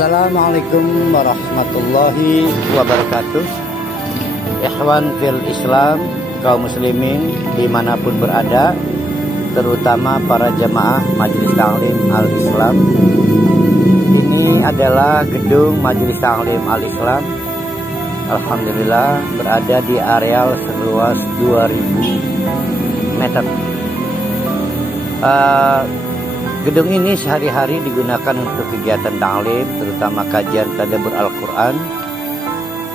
Assalamualaikum warahmatullahi wabarakatuh. Ikhwan fil Islam, kaum muslimin dimanapun berada, terutama para jamaah Majelis Ta'lim Al-Islam. Ini adalah gedung Majelis Ta'lim Al-Islam. Alhamdulillah berada di areal seluas 2000 meter. Gedung ini sehari-hari digunakan untuk kegiatan ta'lim, terutama kajian tadabbur Al-Quran.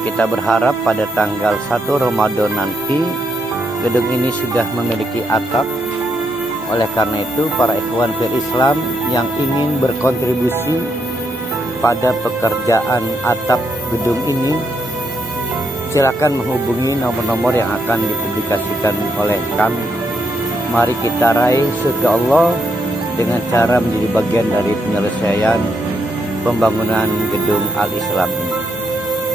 Kita berharap pada tanggal 1 Ramadan nanti gedung ini sudah memiliki atap. Oleh karena itu, para ikhwan fil Islam yang ingin berkontribusi pada pekerjaan atap gedung ini, silakan menghubungi nomor-nomor yang akan dipublikasikan oleh kami. Mari kita raih surga Allah dengan cara menjadi bagian dari penyelesaian pembangunan gedung Al-Islam ini.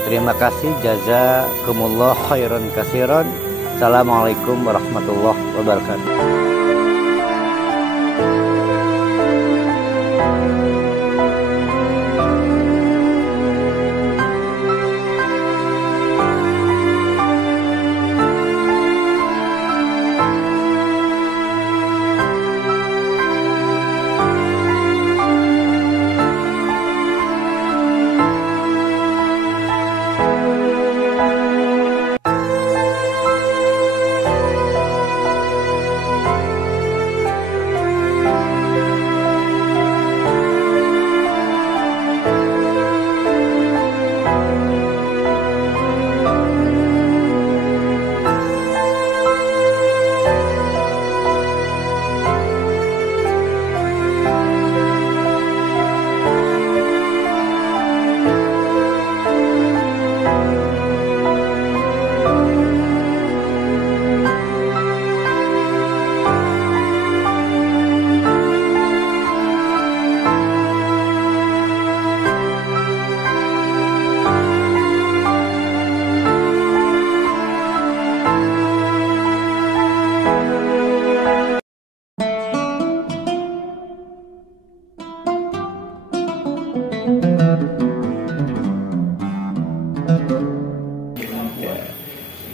Terima kasih, jazakumullah khairan katsiran. Assalamualaikum warahmatullahi wabarakatuh.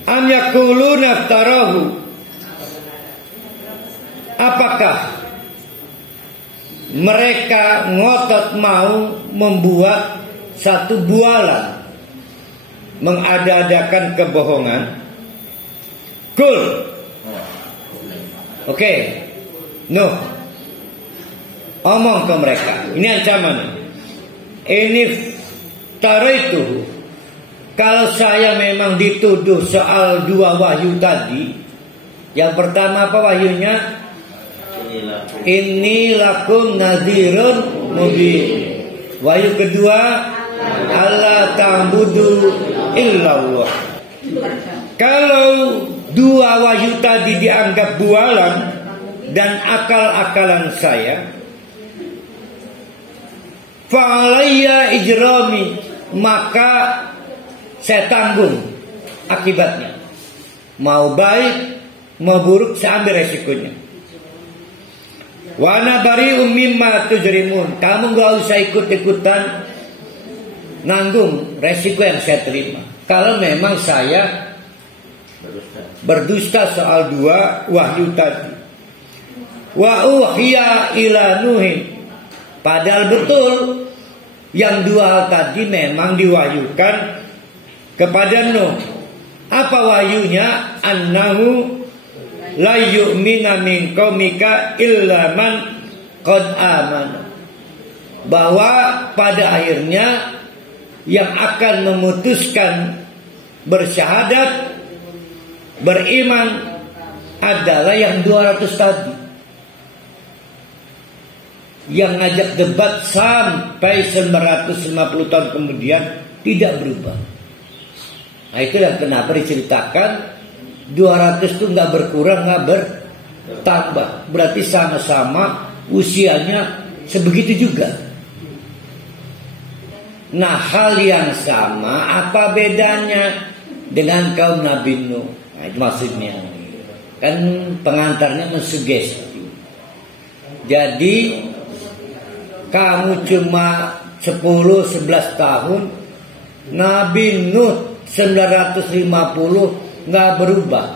Am yaquluna tarahu, apakah mereka ngotot mau membuat satu bualan, mengada-adakan kebohongan? Kul, oke, no, omong ke mereka, ini ancaman. Ini taraitu, kalau saya memang dituduh soal dua wahyu tadi. Yang pertama apa wahyunya? Inni lakum nadhirun mubin. Wahyu kedua, alla ta'budu illallah. Kalau dua wahyu tadi dianggap bualan dan akal-akalan saya, fa'alayya ijrami, maka saya tanggung akibatnya. Mau baik, mau buruk, saya ambil resikonya. Wa ana bari'um mimma tujrimun. Kamu gak usah ikut-ikutan nanggung resiko yang saya terima. Kalau memang saya berdusta soal dua wahyu tadi. Wa uhiya ila Nuhin. Padahal betul yang dua hal tadi memang diwahyukan kepada Nuh. Apa wahyunya? Annahu la yu'mina min qaumika illa man qad amana. Bahwa pada akhirnya yang akan memutuskan bersyahadat, beriman adalah yang 200 tadi. Yang ngajak debat sampai 950 tahun kemudian tidak berubah. Nah, itulah kenapa diceritakan 200 itu nggak berkurang, nggak bertambah. Berarti sama-sama usianya sebegitu juga. Nah, hal yang sama apa bedanya dengan kaum Nabi Nuh? Nah, itu maksudnya. Kan pengantarnya mensugesti. Jadi kamu cuma 10-11 tahun, Nabi Nuh 950 nggak berubah,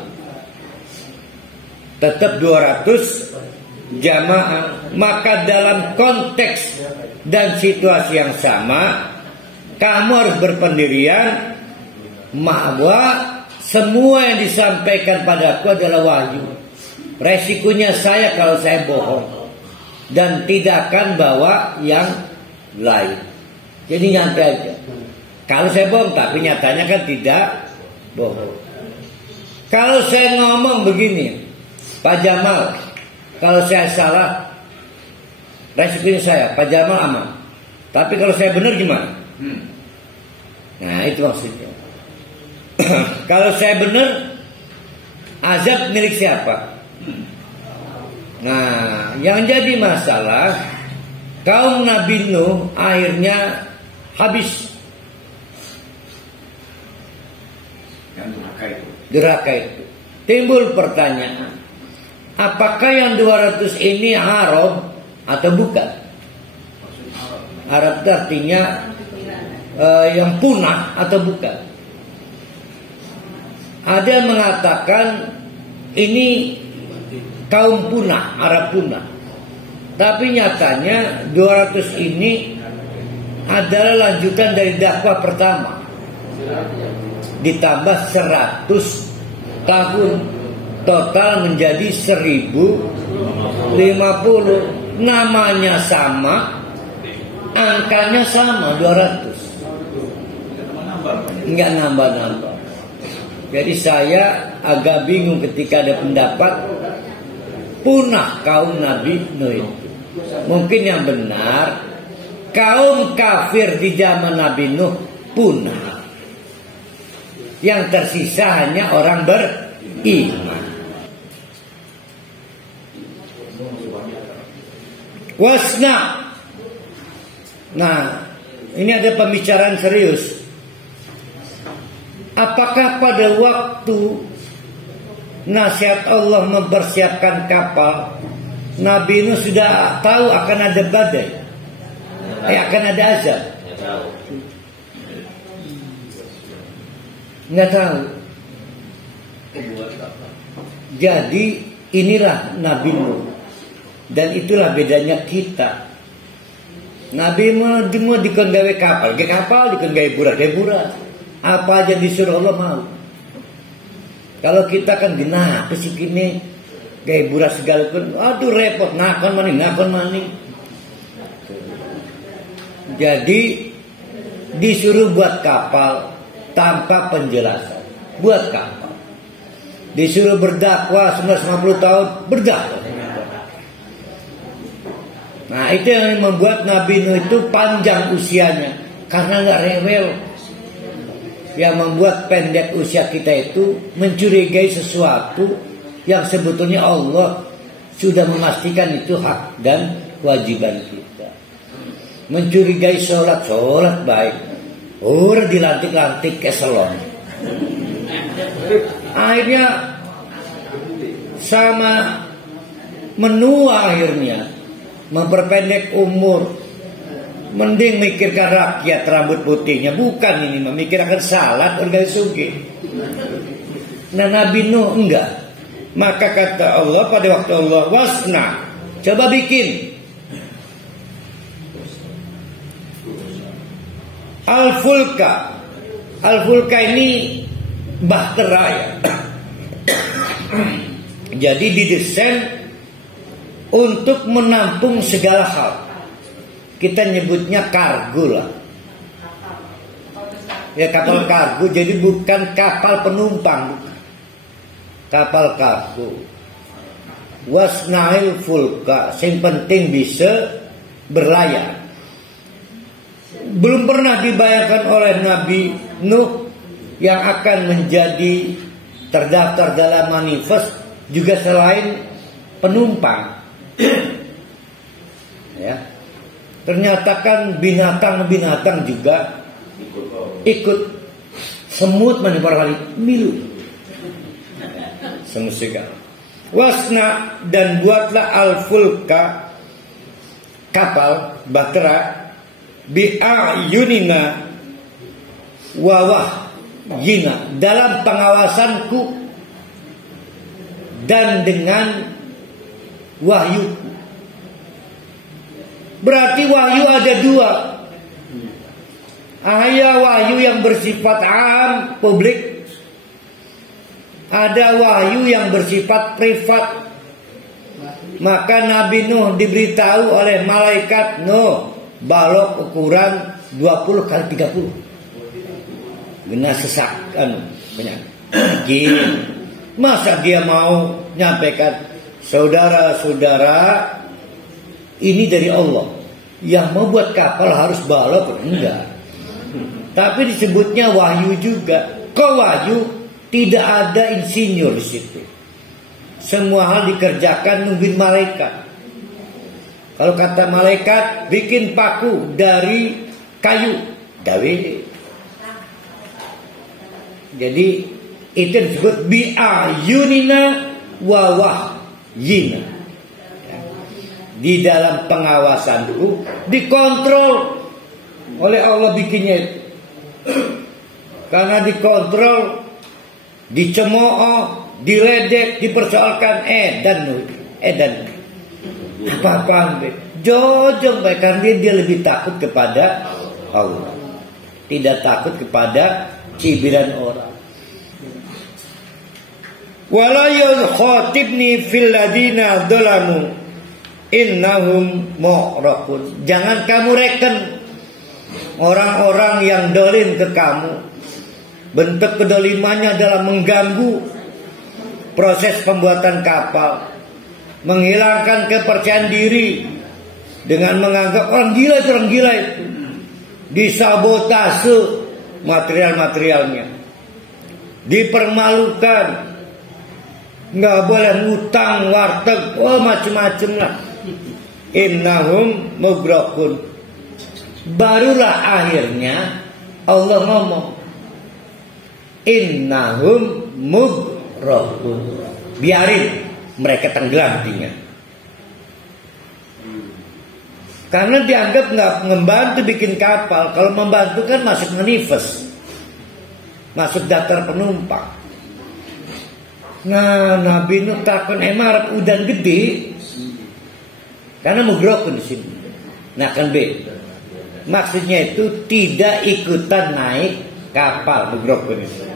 tetap 200 jamaah. Maka dalam konteks dan situasi yang sama, kamu harus berpendirian bahwa semua yang disampaikan padaku adalah wahyu. Resikonya saya kalau saya bohong dan tidak akan bawa yang lain. Jadi nyantai aja. Kalau saya bohong, tapi nyatanya kan tidak bohong. Kalau saya ngomong begini, Pak Jamal, kalau saya salah, resikonya saya, Pak Jamal aman. Tapi kalau saya benar gimana? Nah, itu maksudnya. Kalau saya benar, azab milik siapa? Nah, yang jadi masalah, kaum Nabi Nuh akhirnya habis. Durhaka itu. Timbul pertanyaan, apakah yang 200 ini Arab atau bukan? Arab itu artinya yang punah atau bukan? Ada yang mengatakan ini kaum punah, Arab punah. Tapi nyatanya 200 ini adalah lanjutan dari dakwah pertama. Ditambah 100 tahun, total menjadi 1050. Namanya sama, angkanya sama, 200. Enggak nambah-nambah. Jadi saya agak bingung ketika ada pendapat punah kaum Nabi Nuh itu. Mungkin yang benar, kaum kafir di zaman Nabi Nuh punah. Yang tersisa hanya orang beriman. Wasna. Nah, ini ada pembicaraan serius. Apakah pada waktu nasihat Allah mempersiapkan kapal, Nabi Nuh sudah tahu akan ada badai, akan ada azab? Nggak tahu. Jadi inilah Nabi Nuh, dan itulah bedanya kita. Nabi Nuh dikon gawe kapal, dikon gawe burah. Apa aja disuruh Allah mau. Kalau kita kan gina apa sih kini gawe burah segala pun, aduh repot, nakon maning. Jadi disuruh buat kapal tanpa penjelasan. Buat kapal. Disuruh berdakwah 950 tahun, berdakwah. Nah, itu yang membuat Nabi Nuh itu panjang usianya, karena nggak rewel. Yang membuat pendek usia kita itu mencurigai sesuatu yang sebetulnya Allah sudah memastikan itu hak dan kewajiban kita. Mencurigai sholat baik, dilantik-lantik ke salon. Akhirnya sama menua, akhirnya memperpendek umur. Mending mikirkan rakyat rambut putihnya, bukan ini memikirkan salat organisasi. Nah, Nabi Nuh enggak. Maka kata Allah pada waktu Allah, wasna, coba bikin Al-Fulka. Al-Fulka ini bahtera ya. Jadi didesain untuk menampung segala hal. Kita nyebutnya kargo lah. Ya, kapal kargo, jadi bukan kapal penumpang. Kapal kargo. Wasna'il fulka, yang penting bisa berlayar. Belum pernah dibayangkan oleh Nabi Nuh yang akan menjadi terdaftar dalam manifest juga selain penumpang. Ya. Ternyata kan binatang juga ikut. Semut menyebar milu. Semut segala. Wasna, dan buatlah al-fulka, kapal bahtera, bi'ayunina wa wahyina, dalam pengawasanku dan dengan wahyu. Berarti wahyu ada dua. Ada wahyu yang bersifat am, publik. Ada wahyu yang bersifat privat. Maka Nabi Nuh diberitahu oleh malaikat, Nuh, balok ukuran 20 kali 30. Benar sesak banyak. Masa dia mau nyampaikan, saudara-saudara, ini dari Allah. Yang mau buat kapal harus balok, enggak. Tapi disebutnya wahyu juga. Kok wahyu? Tidak ada insinyur di situ. Semua hal dikerjakan nungguin malaikat. Kalau kata malaikat, bikin paku dari kayu, gawe. Jadi itu disebut bi'ayunina wa wahyina. Di dalam pengawasanku, dikontrol oleh Allah bikinnya itu. Karena dikontrol, dicemooh, diledek, dipersoalkan, dan apa-apaan jojong baik, karena dia lebih takut kepada Allah, tidak takut kepada cibiran orang. Wala yukhatibni fil ladina dzalamu innahum mu'raqun. Jangan kamu reken orang-orang yang dolim ke kamu. Bentuk kedolimannya adalah mengganggu proses pembuatan kapal, menghilangkan kepercayaan diri dengan menganggap orang gila itu, disabotase material-materialnya, dipermalukan, nggak boleh ngutang, warteg, macam-macam lah. Innahum mughraqun. Barulah akhirnya Allah ngomong, innahum mughraqun. Biarin mereka tenggelam tinggal. Karena dianggap nggak membantu bikin kapal. Kalau membantu kan masuk manifest, masuk daftar penumpang. Nah, Nabi Nuh takon emarap udan gede, karena mughraqun di sini. Nah kan B, maksudnya itu tidak ikutan naik kapal mughraqun itu.